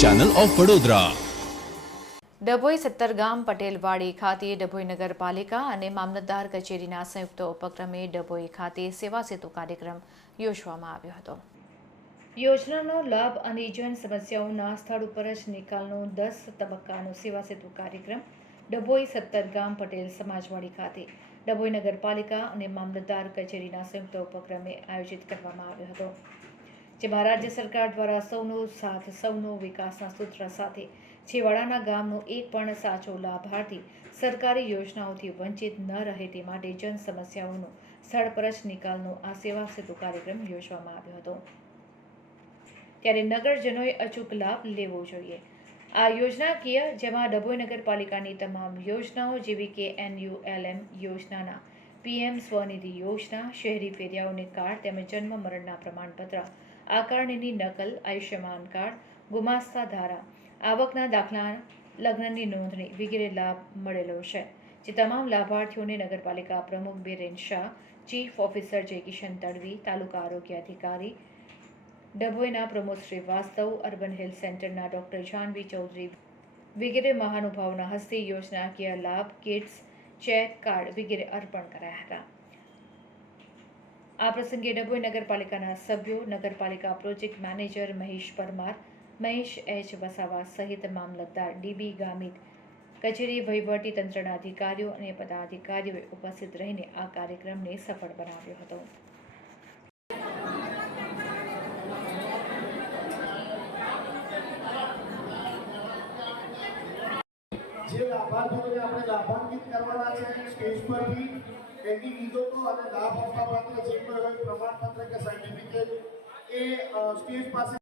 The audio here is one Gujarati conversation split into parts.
ચેનલ ઓફ વડોદરા ડભોઈ સત્તરગામ પટેલવાડી ખાતે ડભોઈ નગરપાલિકા અને મામલતદાર કચેરીના સંયુક્ત ઉપક્રમે ડભોઈ ખાતે સેવા સેતુ કાર્યક્રમ યોજવામાં આવ્યો હતો. યોજનાનો લાભ અને જન સમસ્યાઓના સ્થળ ઉપર જ નિકાલનો દસ તબક્કાનો સેવા સેતુ કાર્યક્રમ ડભોઈ સત્તરગામ પટેલ સમાજવાડી ખાતે ડભોઈ નગરપાલિકા અને મામલતદાર કચેરીના સંયુક્ત ઉપક્રમે આયોજિત કરવામાં આવ્યો હતો. જેમાં રાજ્ય સરકાર દ્વારા સૌનો સાથ, સૌનો વિકાસના સૂત્ર સાથે છેવાડાના ગામનો એક પણ સાચો લાભાર્થી સરકારી યોજનાઓથી વંચિત ન રહે તે માટે જન સમસ્યાઓનો સ્થળ પર જ નિકાલનો આ સેવા સેતુ કાર્યક્રમ યોજવામાં આવ્યો હતો. ત્યારે નગરજનોએ અચૂક લાભ લેવો જોઈએ. આ યોજનાકીય, જેમાં ડભોઈ નગરપાલિકાની તમામ યોજનાઓ જેવી કે એનયુએલએમ યોજનાના પીએમ સ્વનિધિ યોજના, શહેરી ફેરિયાઓને કાર્ડ તેમજ જન્મ મરણના પ્રમાણપત્ર આકારણીની નકલ, આયુષ્યમાન કાર્ડ, ગુમાસ્તા ધારા, આવકના દાખલા, લગ્નની નોંધણી વગેરે લાભ મળેલો છે, જે તમામ લાભાર્થીઓને નગરપાલિકા પ્રમુખ બિરેન શાહ, ચીફ ઓફિસર જય કિશન તડવી, તાલુકા આરોગ્ય અધિકારી, ડભોઈના પ્રમોદ શ્રીવાસ્તવ, અર્બન હેલ્થ સેન્ટરના ડોક્ટર જાનવી ચૌધરી વગેરે મહાનુભાવોના હસ્તે યોજનાકીય લાભ, કિટ્સ, ચેક કાર્ડ વગેરે અર્પણ કરાયા હતા. આ પ્રસંગે ડભોઈ નગરપાલિકાના સભ્યો, નગરપાલિકા project manager Mahesh Parmar, Mahesh H Vasava સહિત મામલતદાર ડીબી ગામિત, કચેરી વહીવટી તંત્રના અધિકારીઓ અને પદાધિકારીઓએ ઉપસ્થિત રહીને આ કાર્યક્રમને સફળ બનાવ્યો હતો. લાભાર્થીઓને આપણે લાભાન્વિત કરવાના છે સ્ટેજ પરથી, એની વિગતો અને લાભ આપવા પાત્ર જે કોઈ હોય પ્રમાણપત્ર કે સર્ટિફિકેટ એ સ્ટેજ પાસે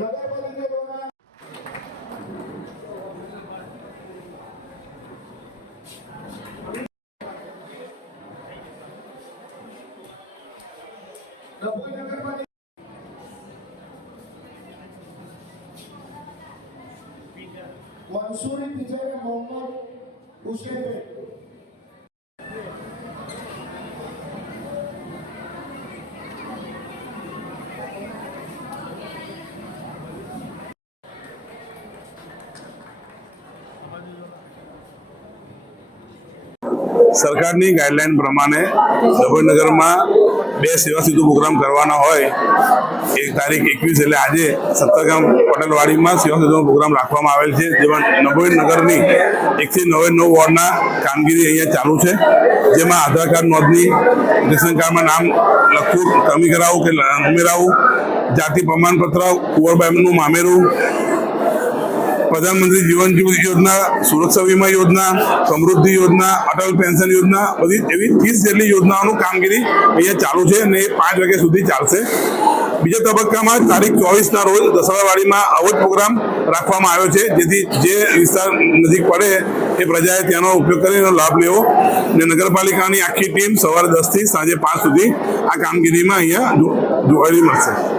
નગરપાલિકા દ્વારા ડભોઈ નગરપાલિકા મંસૂરી સરકારની ગાઈડલાઈન પ્રમાણે ડભોઈનગરમાં બે સેવા સેતુ પ્રોગ્રામ કરવાના હોય, એક તારીખ એકવીસ એટલે આજે સત્તરગામ પટેલવાડીમાં સેવા સેતુનો પ્રોગ્રામ રાખવામાં આવેલ છે, જેમાં નભોઈનગરની એકથી નવે નવ વોર્ડના કામગીરી અહીંયા ચાલુ છે, જેમાં આધાર કાર્ડ નોંધણી, રેશન કાર્ડમાં નામ લખવું, કમી કરાવવું કે ઉમેરાવું, જાતિ પ્રમાણપત્ર, કુંવરબાઈનું મામેરું પ્રધાનમંત્રી જીવન જ્યોતિ યોજના, સુરક્ષા વીમા યોજના, સમૃદ્ધિ યોજના, અટલ પેન્શન યોજના, બધી એવી ત્રીસ જેટલી યોજનાઓનું કામગીરી અહીંયા ચાલુ છે અને એ પાંચ વાગ્યા સુધી ચાલશે. બીજા તબક્કામાં તારીખ ચોવીસના રોજ દસરાવાડીમાં આવો જ પ્રોગ્રામ રાખવામાં આવ્યો છે, જેથી જે વિસ્તાર નજીક પડે એ પ્રજાએ ત્યાંનો ઉપયોગ કરી એનો લાભ લેવો. અને નગરપાલિકાની આખી ટીમ સવારે દસથી સાંજે પાંચ સુધી આ કામગીરીમાં અહીંયા જો- જોડાયેલી મળશે.